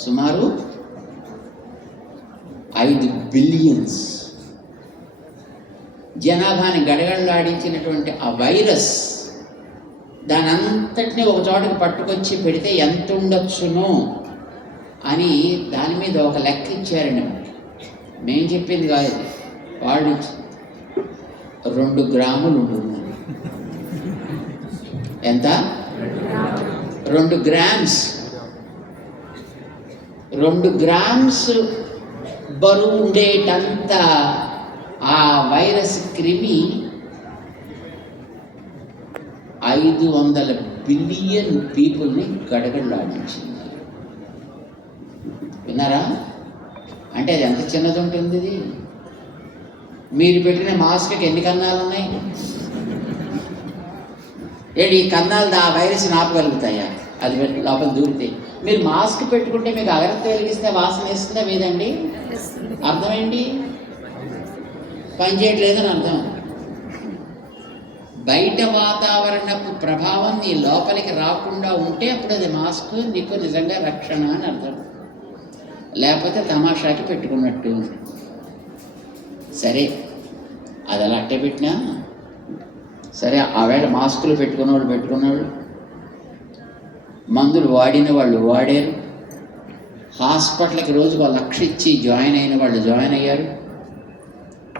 సుమారు 5 బిలియన్స్ జనాభాని గడగడలాడించినటువంటి ఆ వైరస్ దాని అంతటినీ ఒక చోటకి పట్టుకొచ్చి పెడితే ఎంత ఉండొచ్చునో అని దాని మీద ఒక లెక్క ఇచ్చారండి. మేము చెప్పింది కాదు, వాళ్ళు 2 గ్రాములు ఉంటుంది. ఎంత? 2 గ్రామ్స్. 2 గ్రామ్స్ బరువు ఉండేటంత ఆ వైరస్ క్రిమి 500 బిలియన్ పీపుల్ని గడగడలాడించింది. విన్నారా? అంటే అది ఎంత చిన్నది ఉంటుంది. ఇది మీరు పెట్టిన మాస్క్కి ఎన్ని కన్నాలు ఉన్నాయి? ఈ కన్నాలు ఆ వైరస్ ఆపగలుగుతాయా? అది లోపల దూరితే. మీరు మాస్క్ పెట్టుకుంటే మీకు అగరత్తి వెలిగిస్తే వాసన వేస్తుందా? వేదండి. అర్థమేంటి? పనిచేయట్లేదని అర్థం. బయట వాతావరణపు ప్రభావం నీ లోపలికి రాకుండా ఉంటే అప్పుడు అది మాస్క్ నీకు నిజంగా రక్షణ అని అర్థం. లేకపోతే తమాషాకి పెట్టుకున్నట్టు. సరే, అది అలా అట్టే పెట్టినా సరే. ఆవేళ మాస్కులు పెట్టుకున్నవాళ్ళు మందులు వాడిన వాళ్ళు వాడారు. హాస్పిటల్కి రోజుకు 1 లక్ష ఇచ్చి జాయిన్ అయిన వాళ్ళు జాయిన్ అయ్యారు.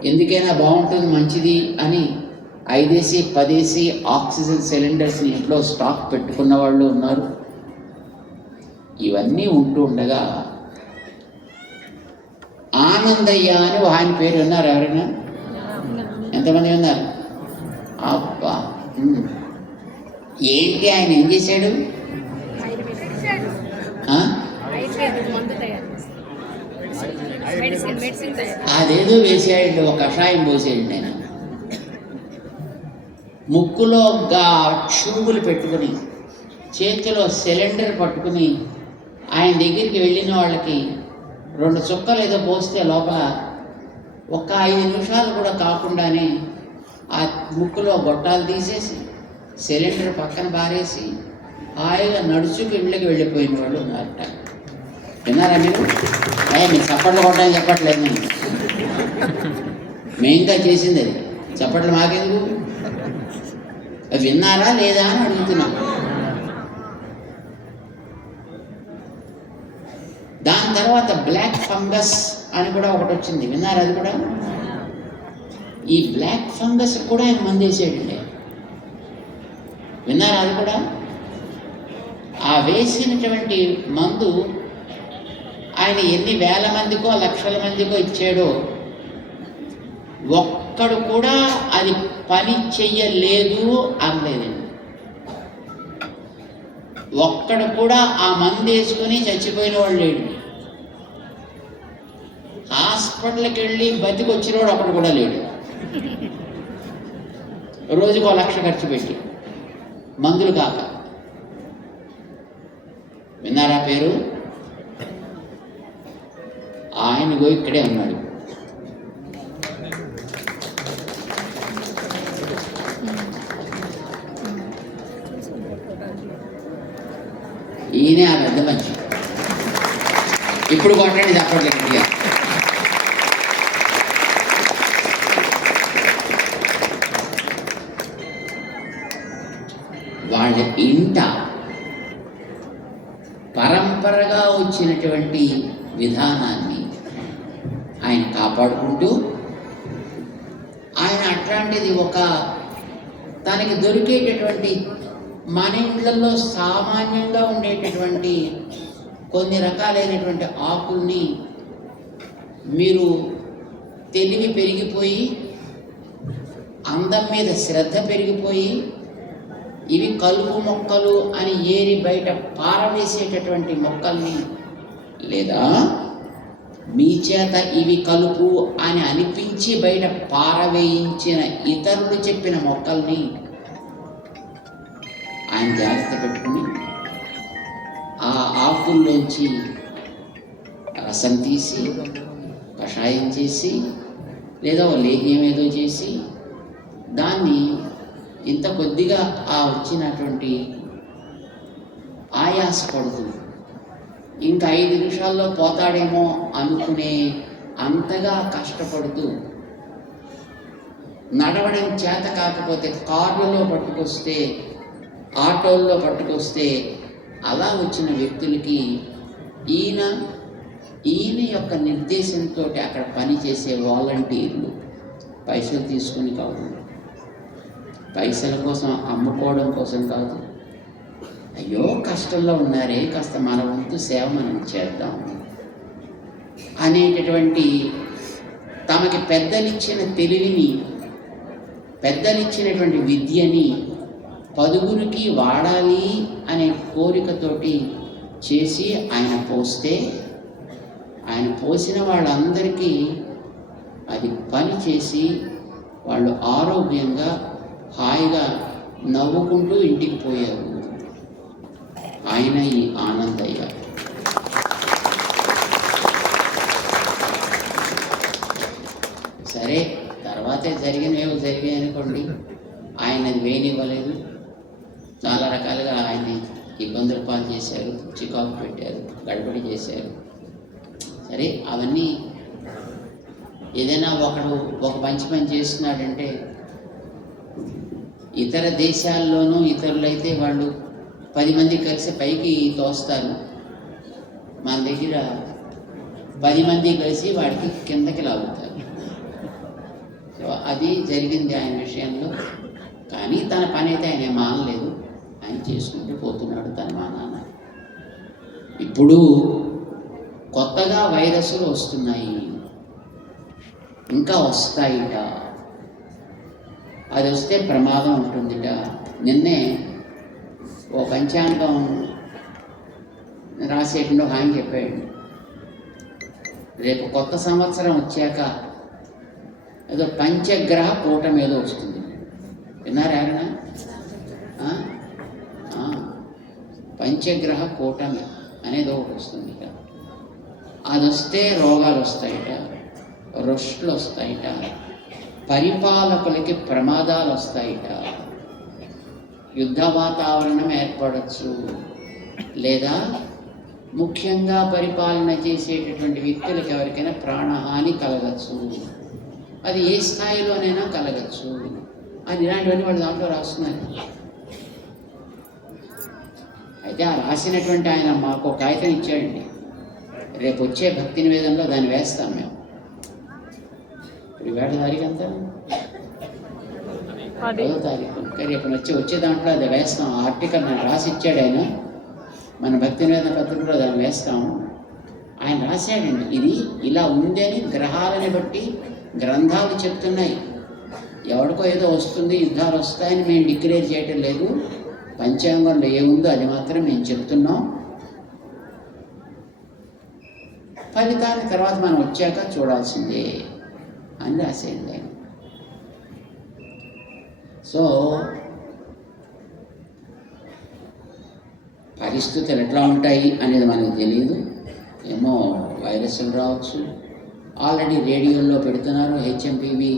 ఎందుకైనా బాగుంటుంది మంచిది అని 5 10 ఆక్సిజన్ సిలిండర్స్ని ఇంట్లో స్టాక్ పెట్టుకున్న వాళ్ళు ఉన్నారు. ఇవన్నీ ఉంటూ ఉండగా ఆనందయ్య అని ఆయన పేరు విన్నారు ఎవరైనా? ఎంతమంది విన్నారు? అబ్బా, ఏంటి ఆయన ఏం చేశాడు? అదేదో వేసేయండి, ఒక కషాయం పోసేయండి. ఆయన ముక్కులో ట్యూబులు పెట్టుకుని చేతిలో సిలిండర్ పట్టుకుని ఆయన దగ్గరికి వెళ్ళిన వాళ్ళకి 2 చుక్కలు ఏదో పోస్తే లోపల ఒక 5 నిమిషాలు కూడా కాకుండానే ఆ ముక్కులో గొట్టాలు తీసేసి సిలిండర్ పక్కన పారేసి హాయిగా నడుచుకు ఇళ్ళకి వెళ్ళిపోయిన వాళ్ళు ఉన్నారట. విన్నారా మీరు? మీకు చప్పట్లు కొట్టని చెప్పట్లేదు నేను. మెయిన్గా చేసింది అది. చప్పట్లు మాకెందుకు? విన్నారా లేదా అని అడుగుతున్నా. దాని తర్వాత బ్లాక్ ఫంగస్ అని కూడా ఒకటి వచ్చింది. విన్నారా? అది కూడా. ఈ బ్లాక్ ఫంగస్ కూడా ఆయన మందేసాడండి. విన్నారా? అది కూడా. ఆ వేసినటువంటి మందు ఆయన ఎన్ని వేల మందికో లక్షల మందికో ఇచ్చాడో ఒక్కడు కూడా అది పని చెయ్యలేదు అనలేదండి. ఒక్కడు కూడా ఆ మందు వేసుకుని చచ్చిపోయిన వాళ్ళు లేడు. హాస్పిటల్కి వెళ్ళి బతికొచ్చినవాడు అక్కడ కూడా లేడు. రోజుకు 1 లక్ష ఖర్చు పెట్టి మందులు కాక. విన్నారా పేరు? ఆయన గో ఇక్కడే ఉన్నాడు. ఈయనే ఆ పెద్ద మనిషి. ఇప్పుడు కొట్టండి చెప్పండి గట్టిగా. వాళ్ళ ఇంట పరంపరగా వచ్చినటువంటి విధానాన్ని ఆయన కాపాడుకుంటూ ఆయన అట్లాంటిది ఒక తనకి దొరికేటటువంటి మన ఇళ్లలో సామాన్యంగా ఉండేటటువంటి కొన్ని రకాలైనటువంటి ఆకుల్ని మీరు తెలివి పెరిగిపోయి అందం మీద శ్రద్ధ పెరిగిపోయి ఇవి కలుపు మొక్కలు అని ఏరి బయట పారవేసేటటువంటి మొక్కల్ని, లేదా మీ చేత ఇవి కలుపు అని అనిపించి బయట పారవేయించిన ఇతరులు చెప్పిన మొక్కల్ని ఆయన జాగ్రత్త పెట్టుకుని ఆ ఆకుల్లోంచి రసం తీసి కషాయం చేసి లేదా లేహ్యం ఏదో చేసి దాన్ని ఇంత కొద్దిగా ఆ వచ్చినటువంటి ఆయాసపడుతూ ఇంకా 5 నిమిషాల్లో పోతాడేమో అనుకునే అంతగా కష్టపడుతూ, నడవడం చేత కాకపోతే కార్లలో పట్టుకొస్తే, ఆటోల్లో పట్టుకొస్తే అలా వచ్చిన వ్యక్తులకి ఈయన యొక్క నిర్దేశంతో అక్కడ పనిచేసే వాలంటీర్లు, పైసలు తీసుకుని కాదు, పైసల కోసం అమ్ముకోవడం కోసం కాదు, అయ్యో కష్టంలో ఉన్నారే కాస్త మన వంతు సేవ మనం చేద్దాం అనేటటువంటి తమకి పెద్దలిచ్చిన తెలివిని, పెద్దలిచ్చినటువంటి విద్యని 10గురికి వాడాలి అనే కోరికతోటి చేసి ఆయన పోస్తే, ఆయన పోసిన వాళ్ళందరికీ అది పని చేసి వాళ్ళు ఆరోగ్యంగా హాయిగా నవ్వుకుంటూ ఇంటికి పోయారు. ఆయన ఈ ఆనందయ్య. సరే, తర్వాతే జరిగాయి అనుకోండి, ఆయనది వేయనివ్వలేదు, చాలా రకాలుగా ఆయన్ని ఇబ్బందులు పాలు చేశారు, చికాకు పెట్టారు, గడబడి చేశారు. సరే, అవన్నీ ఏదైనా ఒక మంచి పని చేస్తున్నాడంటే ఇతర దేశాల్లోనూ ఇతరులైతే వాళ్ళు 10 మంది కలిసి పైకి తోస్తారు, మన దగ్గర 10 మంది కలిసి వాడికి కిందకి లాగుతారు. సో అది జరిగింది ఆయన విషయంలో. కానీ తన పని అయితే ఆయన మానలేదు, ఆయన చేసుకుంటూ పోతున్నాడు తన మానాన్న. ఇప్పుడు కొత్తగా వైరస్లు వస్తున్నాయి, ఇంకా వస్తాయిట, అది వస్తే ప్రమాదం ఉంటుందిట. నిన్నే ఓ పంచాంగం రాసేటో ఆయన చెప్పాడు, రేపు కొత్త సంవత్సరం వచ్చాక ఏదో పంచగ్రహ కూటమి ఏదో వస్తుంది. విన్నారా ఎవరైనా? పంచగ్రహ కూటమి అనేది ఒకటి వస్తుంది. అది వస్తే రోగాలు వస్తాయిట, రుష్టులు వస్తాయిట, పరిపాలకులకి ప్రమాదాలు వస్తాయిట, యుద్ధ వాతావరణం ఏర్పడచ్చు, లేదా ముఖ్యంగా పరిపాలన చేసేటటువంటి వ్యక్తులకు ఎవరికైనా ప్రాణహాని కలగచ్చు, అది ఏ స్థాయిలోనైనా కలగచ్చు అని ఇలాంటివన్నీ వాళ్ళు దాంట్లో రాస్తున్నారు. అయితే ఆ రాసినటువంటి ఆయన మాకు ఒక కాగితం ఇచ్చాడండి, రేపు వచ్చే భక్తి నివేదనలో దాన్ని వేస్తాం మేము. ఇప్పుడు వేట తారీఖు అంతా 10వ తారీఖు, రేపు వచ్చే దాంట్లో అది వేస్తాం. ఆర్టికల్ నాకు రాసి ఇచ్చాడు ఆయన, మన భక్తి నివేదన పత్రికలో దాన్ని వేస్తాము. ఆయన రాశాడండి, ఇది ఇలా ఉందని గ్రహాలని బట్టి గ్రంథాలు చెప్తున్నాయి. ఎవరికో ఏదో వస్తుంది, యుద్ధాలు వస్తాయని మేము డిక్లేర్ చేయటం లేదు, పంచాంగంలో ఏముందో అది మాత్రం మేము చెప్తున్నాం, ఫలితాన్ని తర్వాత మనం వచ్చాక చూడాల్సిందే అని రాసేయండి ఆయన. సో పరిస్థితులు ఎట్లా ఉంటాయి అనేది మనకు తెలియదు. ఏమో వైరస్లు రావచ్చు, ఆల్రెడీ రేడియోల్లో పెడుతున్నారు, హెచ్ఎంపివి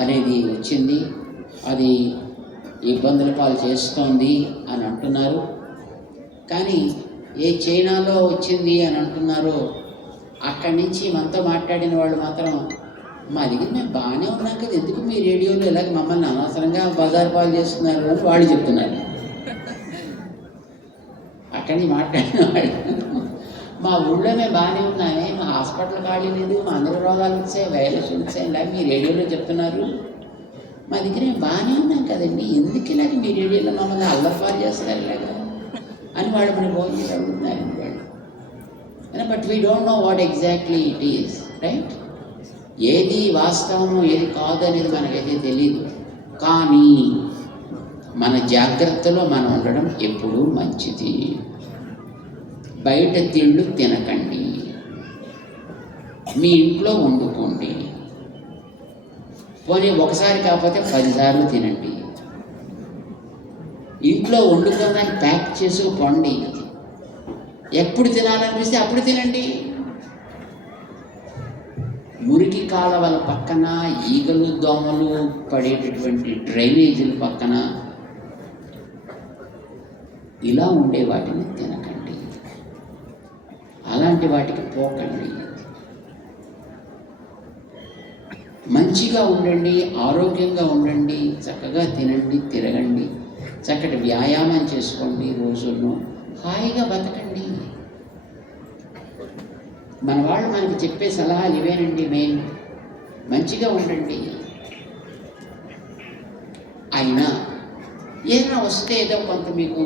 అనేది వచ్చింది, అది ఇబ్బందుల పాలు చేస్తోంది అని అంటున్నారు. కానీ ఏ చైనాలో వచ్చింది అని అంటున్నారో అక్కడి నుంచి మనతో మాట్లాడిన వాళ్ళు మాత్రం మా దగ్గర మేము బాగానే ఉన్నాం కదా, ఎందుకు మీ రేడియోలో ఇలాగ మమ్మల్ని అనవసరంగా బజారు పాలు చేస్తున్నారు అని వాళ్ళు చెప్తున్నారు. అక్కడి నుంచి మాట్లాడిన వాళ్ళు మా ఊళ్ళో మేము బాగానే ఉన్నామే, మా హాస్పిటల్ ఖాళీ లేదు, మా అందరూ రోగాలు వచ్చాయి, వైరస్ వచ్చాయి, ఇలాగ మీ రేడియోలో చెప్తున్నారు, మా దగ్గర మేము బాగానే ఉన్నాం కదండి, ఎందుకు ఇలాగ మీ రేడియోలో మమ్మల్ని అల్లరిపాలు చేస్తారు ఇలాగా అని వాళ్ళు మన ఫోన్ చేసి అడుగుతున్నారండి వాళ్ళు. But we don't know what exactly it is, right? ఏది వాస్తవము ఏది కాదు అనేది మనకైతే తెలీదు. కానీ మన జాగ్రత్తలో మనం ఉండడం ఎప్పుడూ మంచిది. బయట తిండ్లు తినకండి, మీ ఇంట్లో వండుకోండి, పోనీ ఒకసారి కాకపోతే 10 సార్లు తినండి. ఇంట్లో వండుకోదాన్ని ప్యాక్ చేసి పండి, ఎప్పుడు తినాలనిపిస్తే అప్పుడు తినండి. మురికి కాలవల పక్కన, ఈగలు దోమలు పడేటటువంటి డ్రైనేజీల పక్కన ఇలా ఉండే వాటిని తినకండి. అలాంటి వాటికి పోకండి. మంచిగా ఉండండి, ఆరోగ్యంగా ఉండండి, చక్కగా తినండి, తిరగండి, చక్కటి వ్యాయామం చేసుకోండి, రోజుల్లో హాయిగా బతకండి. మన వాళ్ళు మనకి చెప్పే సలహాలు ఇవేనండి మెయిన్. మంచిగా ఉండండి. అయినా ఏదైనా వస్తే ఏదో కొంత మీకు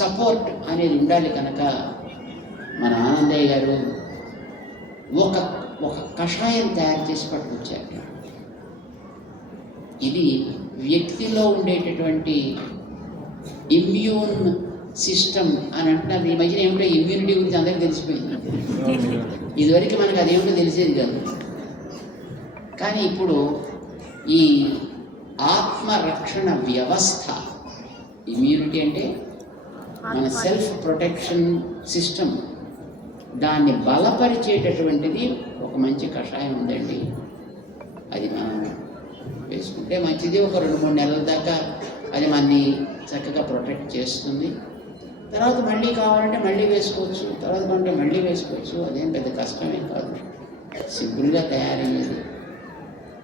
సపోర్ట్ అనేది ఉండాలి కనుక మన ఆనందయ్య గారు ఒక కషాయం తయారు చేసి పట్టుకొచ్చారు. ఇది వ్యక్తిలో ఉండేటటువంటి ఇమ్యూన్ సిస్టమ్ అని అంటున్నారు. ఈ మధ్యన ఏమిటో ఇమ్యూనిటీ గురించి అందరికీ తెలిసిపోయింది. ఇదివరకు మనకు అదేమిటో తెలిసేది కాదు. కానీ ఇప్పుడు ఈ ఆత్మరక్షణ వ్యవస్థ, ఇమ్యూనిటీ అంటే మన సెల్ఫ్ ప్రొటెక్షన్ సిస్టమ్, దాన్ని బలపరిచేటటువంటిది ఒక మంచి కషాయం ఉందండి. అది మనం వేసుకుంటే మంచిది. ఒక 2-3 నెలల దాకా అది మనని చక్కగా ప్రొటెక్ట్ చేస్తుంది. తర్వాత మళ్ళీ కావాలంటే మళ్ళీ వేసుకోవచ్చు, తర్వాత కొంటే మళ్ళీ వేసుకోవచ్చు. అదేం పెద్ద కష్టమే కాదు, సింపుల్గా తయారయ్యేది.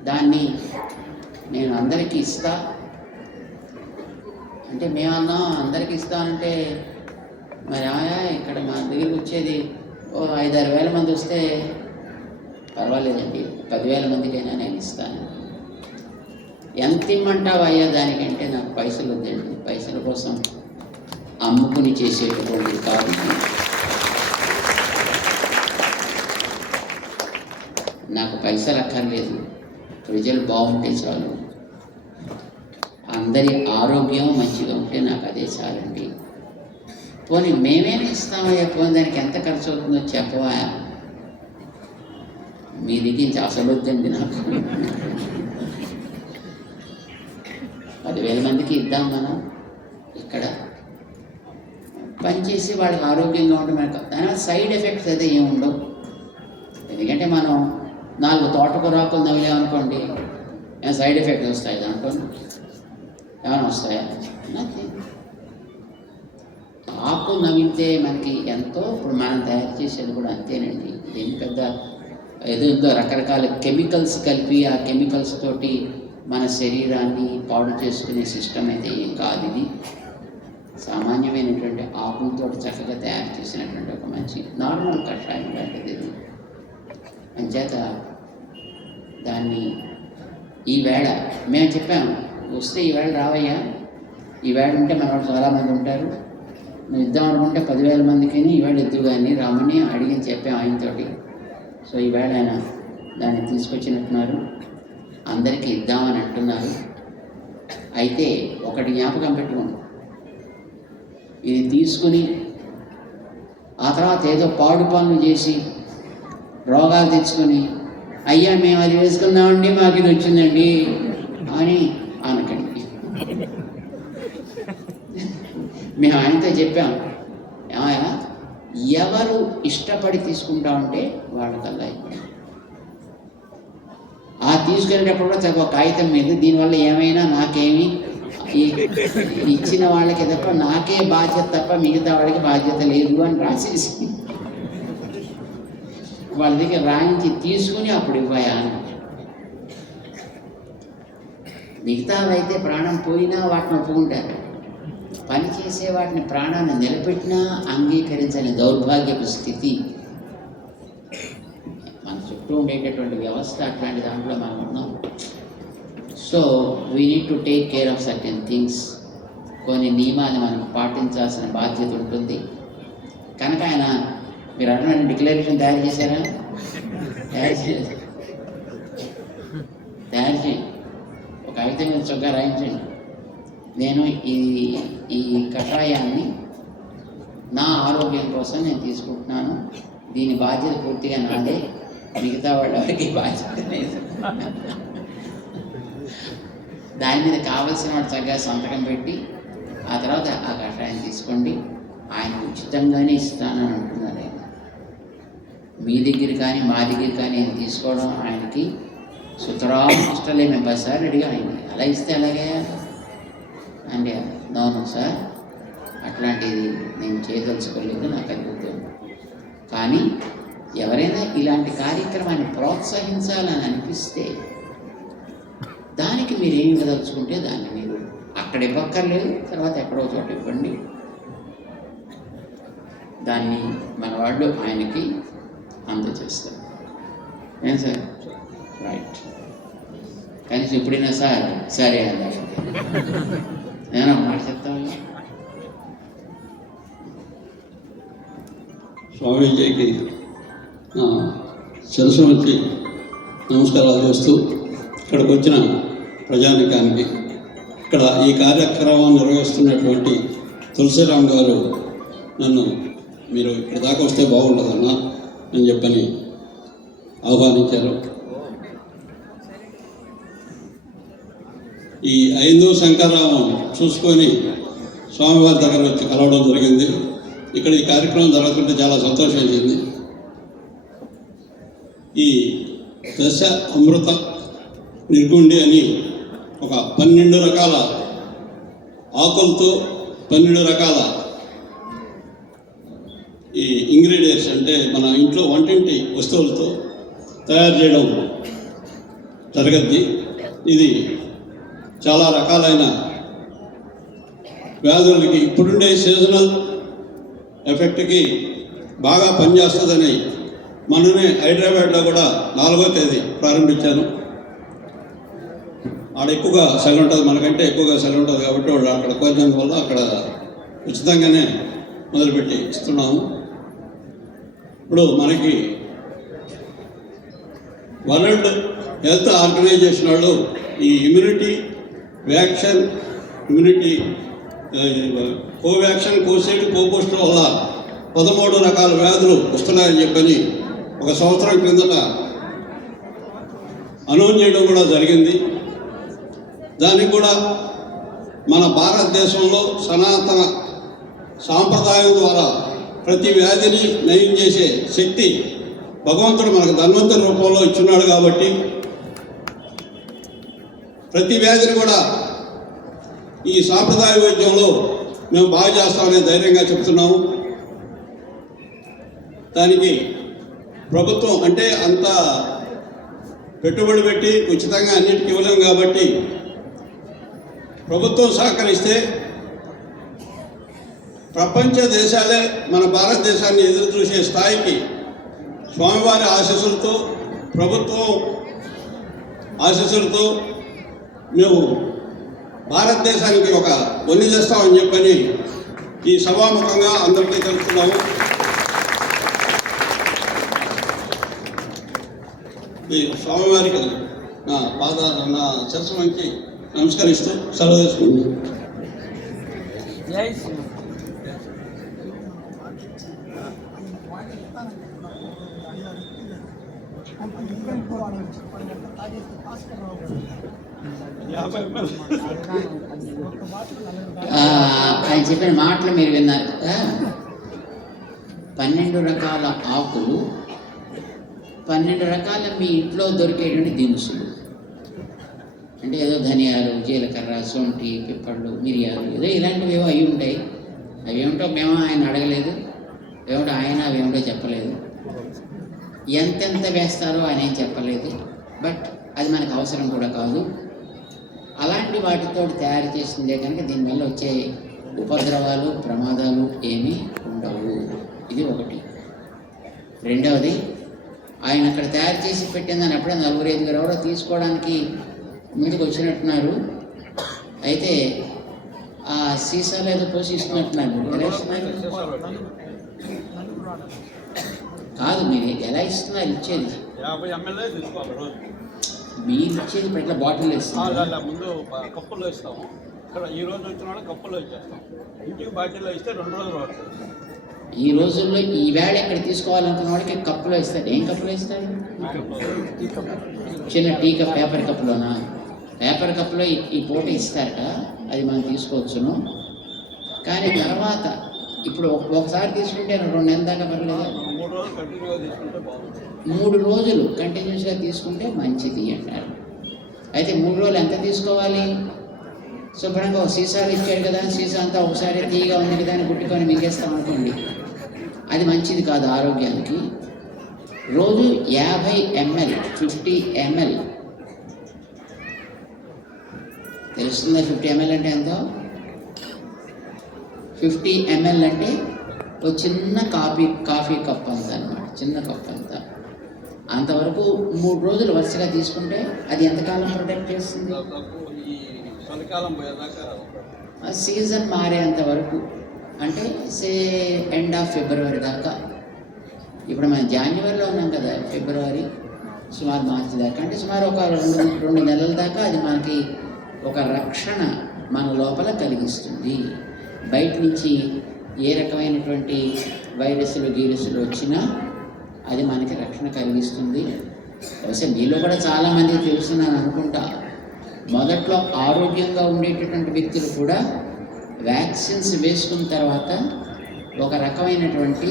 దాన్ని నేను అందరికీ ఇస్తా అంటే మేమన్నా అందరికీ ఇస్తానంటే మరి ఇక్కడ మా దగ్గరికి వచ్చేది 5-6 వేల మంది వస్తే పర్వాలేదండి, 10,000 మందికైనా నేను ఇస్తాను. ఎంత ఇమ్మంటావు అయ్యా దానికంటే నాకు పైసలు వద్దండి. పైసల కోసం అమ్ముకుని చేసేటటువంటి కాదు. నాకు పైసలు అక్కర్లేదు, ప్రజలు బాగుంటే చాలు, అందరి ఆరోగ్యం మంచిగా ఉంటే నాకు అదే చాలండి. పోనీ మేమేమి ఇస్తామయ్యా, పోనీ దానికి ఎంత ఖర్చు అవుతుందో చెప్పవా, మీ దగ్గర అసలు వద్దండి నాకు. 10,000 మందికి ఇద్దాం మనం. ఇక్కడ పనిచేసి వాళ్ళకి ఆరోగ్యంగా ఉంటే మనకు దాని సైడ్ ఎఫెక్ట్స్ అయితే ఏమి ఉండవు. ఎందుకంటే మనం 4 తోటకూరాకులు నవ్వలేమనుకోండి, ఏమైనా సైడ్ ఎఫెక్ట్స్ వస్తాయి దాంట్లో? ఏమైనా వస్తాయా? నథింగ్. ఆకు నవ్వితే మనకి ఎంతో, ఇప్పుడు మనం తయారు చేసేది కూడా అంతేనండి. ఏం పెద్ద ఏదో రకరకాల కెమికల్స్ కలిపి ఆ కెమికల్స్ తోటి మన శరీరాన్ని పాడు చేసుకునే సిస్టమ్ అయితే ఏం కాదు. ఇది సామాన్యమైనటువంటి ఆకులతో చక్కగా తయారు చేసినటువంటి ఒక మంచి నార్మల్ కషాయం లాంటిది ఇది. అంచేత దాన్ని ఈవేళ మేము చెప్పాము, వస్తే ఈవేళ రావయ్యా, ఈవేళ ఉంటే మన వాళ్ళు చాలామంది ఉంటారు, నువ్వు ఇద్దాం అనుకుంటే 10,000 మందికి ఈవేళ ఇద్దు కానీ రామని అడిగి చెప్పాము ఆయనతోటి. సో ఈవేళ ఆయన దాన్ని తీసుకొచ్చినట్టున్నారు, అందరికీ ఇద్దామని అంటున్నారు. అయితే ఒకటి జ్ఞాపకం పెట్టుకోండి, ఇది తీసుకుని ఆ తర్వాత ఏదో పాడు పనులు చేసి రోగాలు తెచ్చుకొని అయ్యా మేము అది వేసుకున్నామండి మాకు ఇది వచ్చిందండి అని అనకండి. మేము ఆయనతో చెప్పాం, ఏమయ్యా ఎవరు ఇష్టపడి తీసుకుంటా ఉంటే వాళ్ళకల్లా అయిపోయింది. ఆ తీసుకునేటప్పుడు కూడా చక్కగా కాగితం మీద దీనివల్ల ఏమైనా నాకేమి ఇచ్చిన వాళ్ళకి తప్ప నాకే బాధ్యత తప్ప మిగతా వాళ్ళకి బాధ్యత లేదు అని రాసేసి వాళ్ళ దగ్గర రాయించి తీసుకుని అప్పుడు ఇవ్వయా అని. మిగతావైతే ప్రాణం పోయినా వాటిని ఒప్పుకుంటారు, పని చేసే వాటిని ప్రాణాన్ని నిలబెట్టినా అంగీకరించని దౌర్భాగ్యపు స్థితి మన చుట్టూ ఉండేటటువంటి వ్యవస్థ అట్లాంటి దాంట్లో మనం ఉన్నాం. So we need to take care of certain things. కొన్ని నియమాలు మనం పాటించాల్సిన బాధ్యత ఉంటుంది. కనుక ఆయన మీరు అటువంటి డిక్లరేషన్ తయారు చేశారా? తయారు చేయండి. ఒక కాగితం మీద చక్కగా రాయించండి, నేను ఈ కషాయాన్ని నా ఆరోగ్యం కోసం నేను తీసుకుంటున్నాను, దీని బాధ్యత పూర్తిగా నాదే, మిగతా వాళ్ళకి బాధ్యత లేదు. దాని మీద కావలసిన వాడు చక్కగా సంతకం పెట్టి ఆ తర్వాత ఆ కషాయం తీసుకోండి. ఆయన ఉచితంగానే ఇస్తానని అంటున్నారు. ఆయన మీ దగ్గర కానీ మా దగ్గర కానీ నేను తీసుకోవడం ఆయనకి సుతరాం ఇష్టం లేదు. మేము 10 సార్లు అడిగా ఆయన, అలా ఇస్తే అలాగే అంటే నోను సార్ అట్లాంటిది నేను చేయదలుచుకోలేదు, నాకు అద్భుతం. కానీ ఎవరైనా ఇలాంటి కార్యక్రమాన్ని ప్రోత్సహించాలని అనిపిస్తే దానికి మీరు ఏం ఇవ్వదలుచుకుంటే దాన్ని మీరు అక్కడ ఇవ్వక్కర్లేదు, తర్వాత ఎక్కడో చోట ఇవ్వండి. దాన్ని మన వాళ్ళు ఆయనకి అందజేస్తారు. ఏం సార్? రైట్. కనీసం ఎప్పుడైనా సార్ సరే అలా నేను మాట చెప్తాను. స్వామీజీకి శిరస్సు వచ్చి నమస్కారాలు చేస్తూ ఇక్కడికి వచ్చిన ప్రజానికానికి, ఇక్కడ ఈ కార్యక్రమం నిర్వహిస్తున్నటువంటి తులసిరామ్ గారు నన్ను మీరు ఇక్కడ దాకా వస్తే బాగుంటుందన్నా అని చెప్పని ఆహ్వానించారు. ఈ 5వ శంకరరావం చూసుకొని స్వామివారి దగ్గర వచ్చి కలవడం జరిగింది. ఇక్కడ ఈ కార్యక్రమం జరుగుతుంటే చాలా సంతోషం వేసింది. ఈ దశ అమృత నిర్గుండి అని ఒక 12 రకాల ఆకులతో 12 రకాల ఈ ఇంగ్రీడియంట్స్ అంటే మన ఇంట్లో వంటింటి వస్తువులతో తయారు చేయడం జరగద్ది. ఇది చాలా రకాలైన వ్యాధులకి ఇప్పుడుండే సీజనల్ ఎఫెక్ట్కి బాగా పనిచేస్తుందని మొన్ననే హైదరాబాద్లో కూడా 4వ తేదీ ప్రారంభించాను. ఆడ ఎక్కువగా సెలవు ఉంటుంది, మనకంటే ఎక్కువగా సెలవు ఉంటుంది కాబట్టి వాళ్ళు అక్కడ కోరినందువల్ల అక్కడ ఉచితంగానే మొదలుపెట్టి ఇస్తున్నాము. ఇప్పుడు మనకి వరల్డ్ హెల్త్ ఆర్గనైజేషన్ వాళ్ళు ఈ కోవాక్సిన్, కోవిషీల్డ్, కోపోస్టర్ వల్ల 13 రకాల వ్యాధులు వస్తున్నాయని చెప్పని 1 సంవత్సరం క్రిందట అనౌన్స్ చేయడం కూడా జరిగింది. దానికి కూడా మన భారతదేశంలో సనాతన సాంప్రదాయం ద్వారా ప్రతి వ్యాధిని నయం చేసే శక్తి భగవంతుడు మనకు ధన్వంతరి రూపంలో ఇచ్చున్నాడు కాబట్టి ప్రతి వ్యాధిని కూడా ఈ సాంప్రదాయ వైద్యంలో మేము బాగా చేస్తామని ధైర్యంగా చెప్తున్నాము. దానికి ప్రభుత్వం అంటే అంత పెట్టుబడి పెట్టి ఉచితంగా అన్నిటికీ ఇవ్వలేము కాబట్టి ప్రభుత్వం సహకరిస్తే ప్రపంచ దేశాలే మన భారతదేశాన్ని ఎదురు చూసే స్థాయికి స్వామివారి ఆశీస్సులతో, ప్రభుత్వం ఆశీస్సులతో మేము భారతదేశానికి ఒక వన్ని చేస్తామని చెప్పని ఈ సభాముఖంగా అందరికీ తెలుపుతున్నాము. ఈ స్వామివారికి నా శిరస్సు వంచి నమస్కరిస్తూ సెలవు తీసుకుంటున్నాను. ఆయన చెప్పిన మాటలు మీరు విన్నారు కదా. 12 రకాల ఆకులు, 12 రకాల మీ ఇంట్లో దొరికేటువంటి దినుసులు, అంటే ఏదో ధనియాలు, జీలకర్ర, సొంఠి, పిప్పళ్ళు, మిరియాలు, ఏదో ఇలాంటివి ఏవో అవి ఉంటాయి. అవి ఏమిటో మేము ఆయన అడగలేదు, ఏమిటో ఆయన అవి ఏమిటో చెప్పలేదు, ఎంతెంత వేస్తారో ఆయన ఏం చెప్పలేదు. బట్ అది మనకు అవసరం కూడా కాదు. అలాంటి వాటితో తయారు చేసిందే కనుక దీనివల్ల వచ్చే ఉపద్రవాలు, ప్రమాదాలు ఏమీ ఉండవు. ఇది ఒకటి. రెండవది, ఆయన అక్కడ తయారు చేసి పెట్టిందని అప్పుడే 4-5 ఎవరో తీసుకోవడానికి ముందుకు వచ్చినట్టున్నారు. అయితే ఆ సీసాలు ఏదో పోసి ఇస్తున్నట్టున్నారు. ఎలా ఇస్తున్నారు? కాదు, మీరు ఎలా ఇస్తున్నారు? ఇచ్చేది 50 ml తీసుకోవాలి రోజు. మీరు ఇచ్చేది పెట్ల బాటిల్ ఇస్తాం, ముందు కప్పుల్లో ఇస్తాము. ఇక్కడ ఈ రోజు వచ్చిన వాళ్ళు కప్పుల్లో ఇచ్చేస్తాం. ఇంటికి బాటిల్లో ఇస్తే 2 రోజులు పడుతుంది. ఈ రోజుల్లో ఈవేళ ఇక్కడ తీసుకోవాలనుకున్న వాడికి కప్పులో ఇస్తాడు. ఏం కప్పులో ఇస్తాడు? చిన్న టీ కప్, పేపర్ కప్పులోనా? పేపర్ కప్పులో ఈ పూట ఇస్తారట, అది మనం తీసుకోవచ్చును. కానీ తర్వాత ఇప్పుడు ఒకసారి తీసుకుంటే 2 నెలల దాకా పర్లేదా? 3 రోజులు కంటిన్యూగా తీసుకుంటే బాగుంటుంది. 3 రోజులు కంటిన్యూస్గా తీసుకుంటే మంచిది అంటారు. అయితే 3 రోజులు ఎంత తీసుకోవాలి? శుభ్రంగా ఒక సీసాలు ఇచ్చాడు కదా, సీసా అంతా ఒకసారి తీగా ఉంది కదా అని గుట్టుకొని మింగేస్తాం అనుకోండి, అది మంచిది కాదు ఆరోగ్యానికి. రోజు 50 ml 50 ml తెలుస్తుందా? 50 ml అంటే ఎంతో? 50 ml అంటే ఒక చిన్న కాఫీ కప్ అంత అన్నమాట, చిన్న కప్ అంతా. అంతవరకు 3 రోజులు వరుసగా తీసుకుంటే అది ఎంతకాలం ప్రొటెక్ట్ చేస్తుంది? దాదాపు ఈ చలికాలం పోయేదాకా ఆ సీజన్ మారేంత వరకు, అంటే సే ఎండ్ ఆఫ్ ఫిబ్రవరి దాకా. ఇప్పుడు మనం జనవరిలో ఉన్నాం కదా, ఫిబ్రవరి సుమారు మార్చి దాకా, అంటే సుమారు ఒక 2 నెలల దాకా అది మనకి ఒక రక్షణ మన లోపల కలిగిస్తుంది. బయట నుంచి ఏ రకమైనటువంటి వైరస్లు గీరస్లు వచ్చినా అది మనకి రక్షణ కలిగిస్తుంది. బహుశా మీలో కూడా చాలామందికి తెలుస్తున్నాను అనుకుంటా, మొదట్లో ఆరోగ్యంగా ఉండేటటువంటి వ్యక్తులు కూడా వ్యాక్సిన్స్ వేసుకున్న తర్వాత ఒక రకమైనటువంటి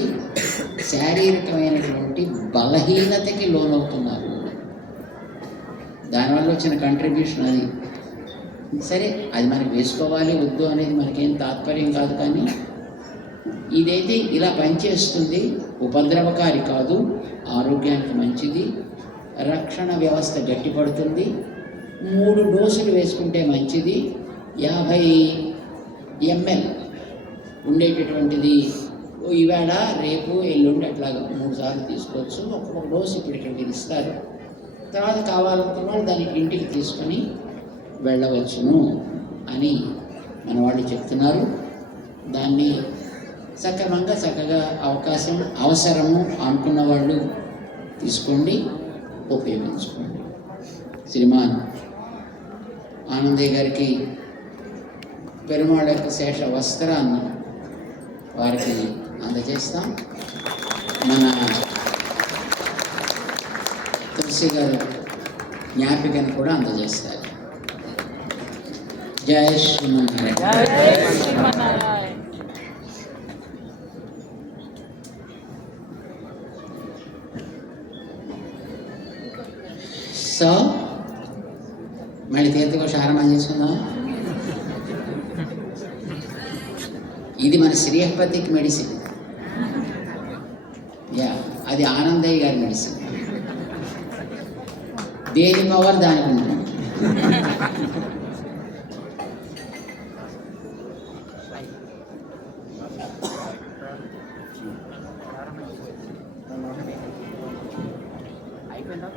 శారీరకమైనటువంటి బలహీనతకి లోనవుతున్నారు. దానివల్ల వచ్చిన కంట్రిబ్యూషన్ అది. సరే, అది మనకి వేసుకోవాలి వద్దు అనేది మనకేం తాత్పర్యం కాదు, కానీ ఇదైతే ఇలా పనిచేస్తుంది. ఉపద్రవకారి కాదు, ఆరోగ్యానికి మంచిది, రక్షణ వ్యవస్థ గట్టిపడుతుంది. 3 డోసులు వేసుకుంటే మంచిది. 50 ml ఉండేటటువంటిది ఈవేళ రేపు ఎల్లుండి అట్లాగా 3 సార్లు తీసుకోవచ్చు. ఒక్కొక్క డోసు ఇప్పుడు ఇక్కడ మీరు ఇస్తారు. తర్వాత కావాలనుకున్న వాళ్ళు దాన్ని ఇంటికి తీసుకొని వెళ్ళవచ్చును అని మన వాళ్ళు చెప్తున్నారు. దాన్ని సక్రమంగా చక్కగా అవసరము అనుకున్న వాళ్ళు తీసుకోండి, ఉపయోగించుకోండి. శ్రీమాన్ ఆనందయ్య గారికి పెరుమాళ యొక్క శేష వస్త్రాన్ని వారికి అందజేస్తాం. మన తులసి గారు జ్ఞాపికను కూడా అందజేస్తారు. జై శ్రీమన్నారాయణ. సో మళ్ళీ తీర్థకోశ ఆరంభం చేసుకుందాం. ఇది మన శ్రీహపతికి మెడిసిన్. అది ఆనందయ్య గారి మెడిసిన్. దేని పవర్ దానికి ఉంటుంది. అయిపోయిందా?